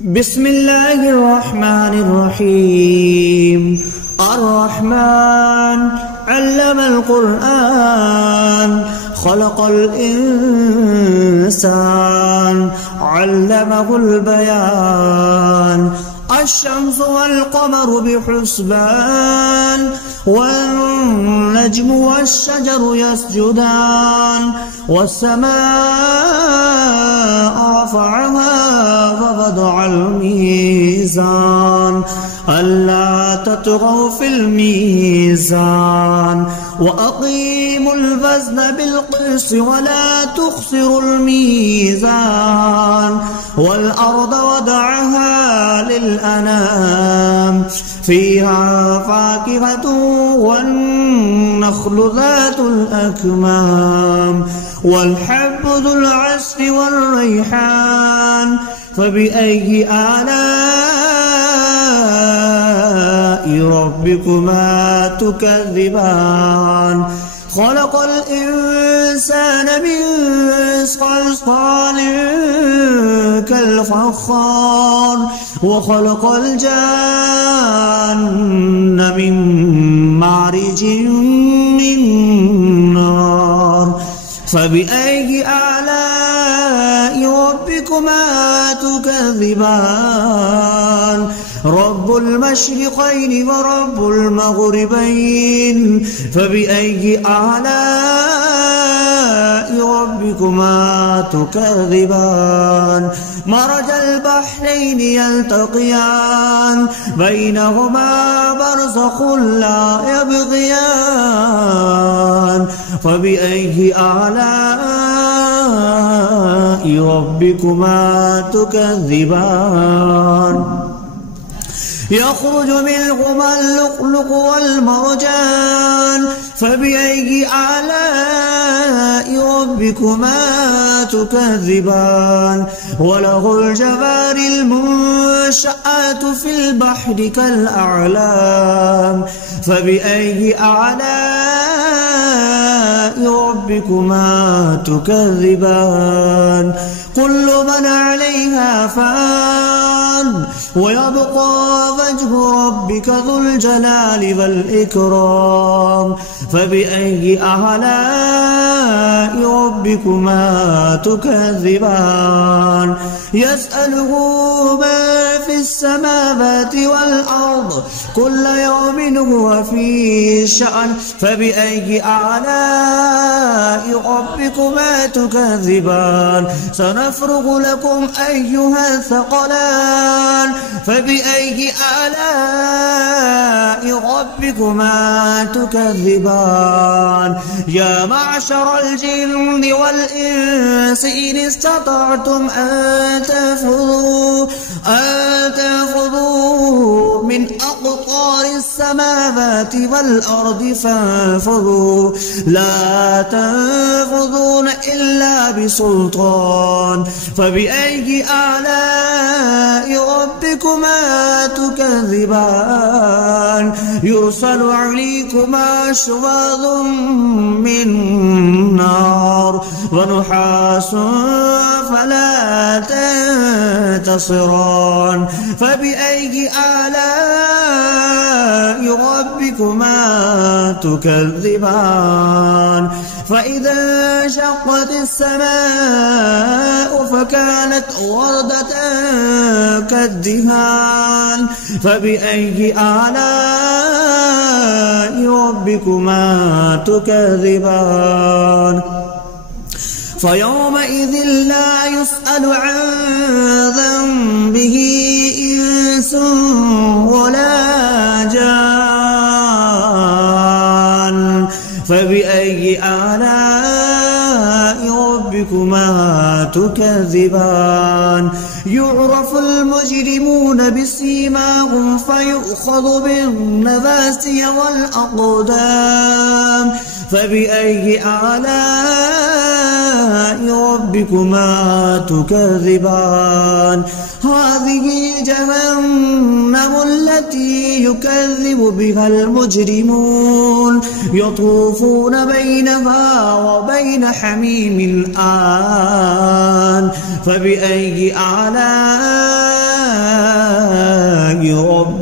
بسم الله الرحمن الرحيم. الرحمن علم القرآن خلق الإنسان علمه البيان. الشمس والقمر بحسبان والنجم والشجر يسجدان والسماء رفعها ووضع الميزان ألا تطغوا في الميزان وأقيموا الوزن بالقسط ولا تخسروا الميزان والأرض وضعها للأنام فيها فاكهة والنخل ذات الأكمام والحب ذو العصف والريحان. فبأي آلاء ربكما تكذبان؟ خلق الإنسان من صلصال كالفخار وخلق الجان من مارج من نار. فبأي آلاء ربكما تكذبان؟ رب المشرقين ورب المغربين. فبأي آلاء ربكما تكذبان؟ مرج البحرين يلتقيان بينهما برزخ لا يبغيان. فبأي آلاء ربكما تكذبان؟ يخرج منهما اللؤلؤ والمرجان. فبأي آلاء ربكما تكذبان؟ وله الجوار المنشآت في البحر كالأعلام. فبأي آلاء ربكما تكذبان؟ كل من عليها فان ويبقى وجه ربك ذو الجلال والإكرام. فبأي آلاء ربكما تكذبان؟ يسأله ما في السماوات والأرض كل يوم هو في شأن. فبأي آلاء ربكما تكذبان؟ سنفرغ لكم أيها الثقلان. فبأي آلاء ربكما تكذبان؟ يا معشر الجن والإنس إن استطعتم أن تنفذوا من أقطار السماوات والأرض فانفذوا لا تنفذون إلا بسلطان. فبأي آلاء ربكما تكذبان؟ يرسل عليكما شواظ من نار ونحاس فلا تنتصران. فبأي آلاء ربكما تكذبان؟ فإذا انشقت السماء فكانت وردة كالدهان. فبأي آلاء ربكما تكذبان؟ فيومئذ لا يسأل عن ذنبه إنس ولا جان. فبأي آلاء ربكما تكذبان؟ يعرف المجرمون بسيماهم فيؤخذ بالنواسي والأقدام. فبأي آلاء ربكما تكذبان؟ هذه جهنم التي يكذب بها المجرمون يطوفون بينها وبين حميم آن. فبأي آلاء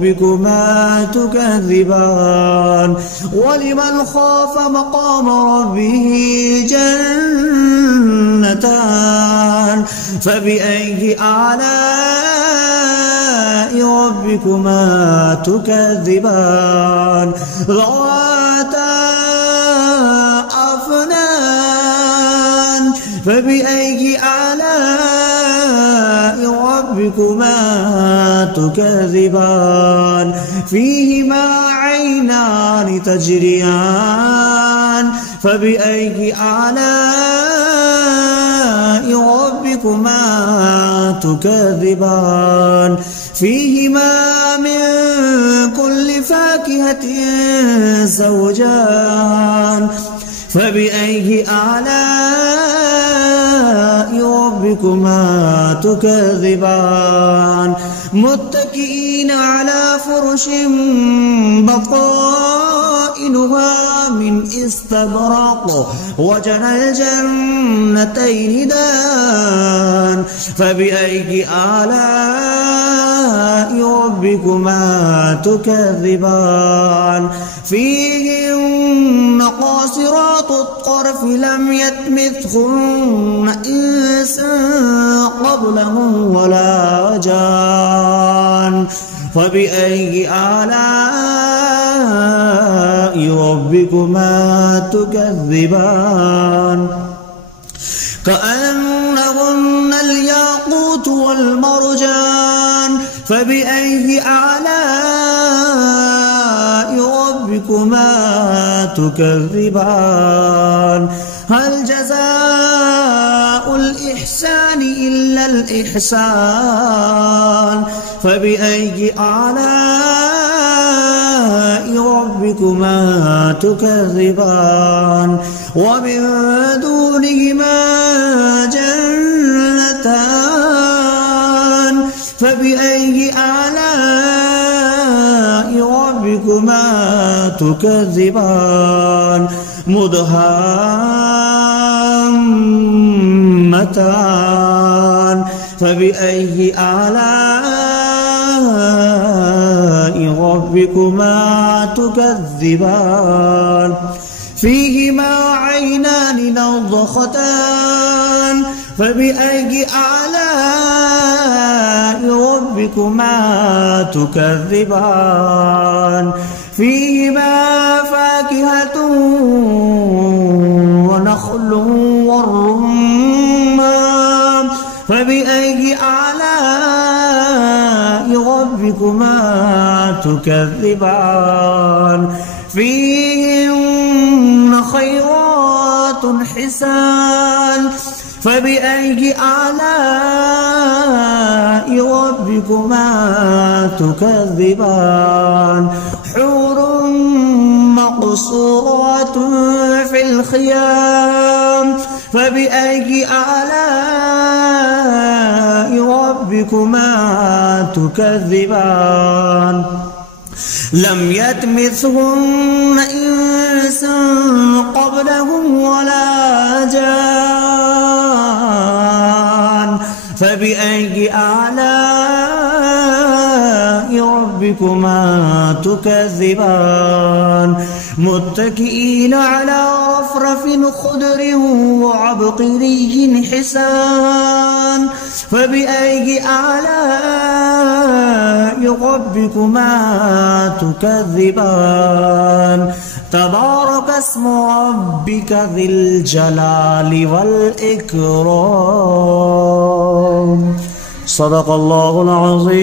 ربكما تكذبان ولمن خاف مقام ربه جنتان فبأي آلاء ربكما تكذبان ذواتا أفنان فبأي آلاء ربكما تكذبان فيهما عينان تجريان فبأي آلاء ربكما تكذبان فيهما من كل فاكهة زوجان فبأي آلاء ربكما تكذبان متكئين على فرش بطائنها من استبرق وجنى الجنتين دان فبأي آلاء ربكما تكذبان فيهن قاصرات الطرف لم يطمثهن إنس قبلهم ولا جان فبأي آلاء ربكما تكذبان كأنهن الياقوت والمرجان فبأي آلاء ربكما تكذبان هل جزاء الإحسان إلا الإحسان فبأي آلاء ربكما تكذبان ومن دونهما جنتان فبأي آلاء ربكما تكذبان مدهامتان فبأي آلاء ربكما تكذبان فيهما عينان نضختان فبأي آلاء ربكما تكذبان فيهما فاكهة ونخل والرمان فبأي آلاء ربكما تكذبان فيهن خيرات حسان فبأي آلاء ربكما تكذبان حور مقصورات في الخيام فبأي آلاء ربكما تكذبان لم يطمثهن إنس قبلهم ولا جان فبأي آلاء ربكما تكذبان متكئين على رفرف خضر وعبقري حسان فبأي آلاء ربكما تكذبان تبارك اسم ربك ذي الجلال والإكرام صدق الله العظيم.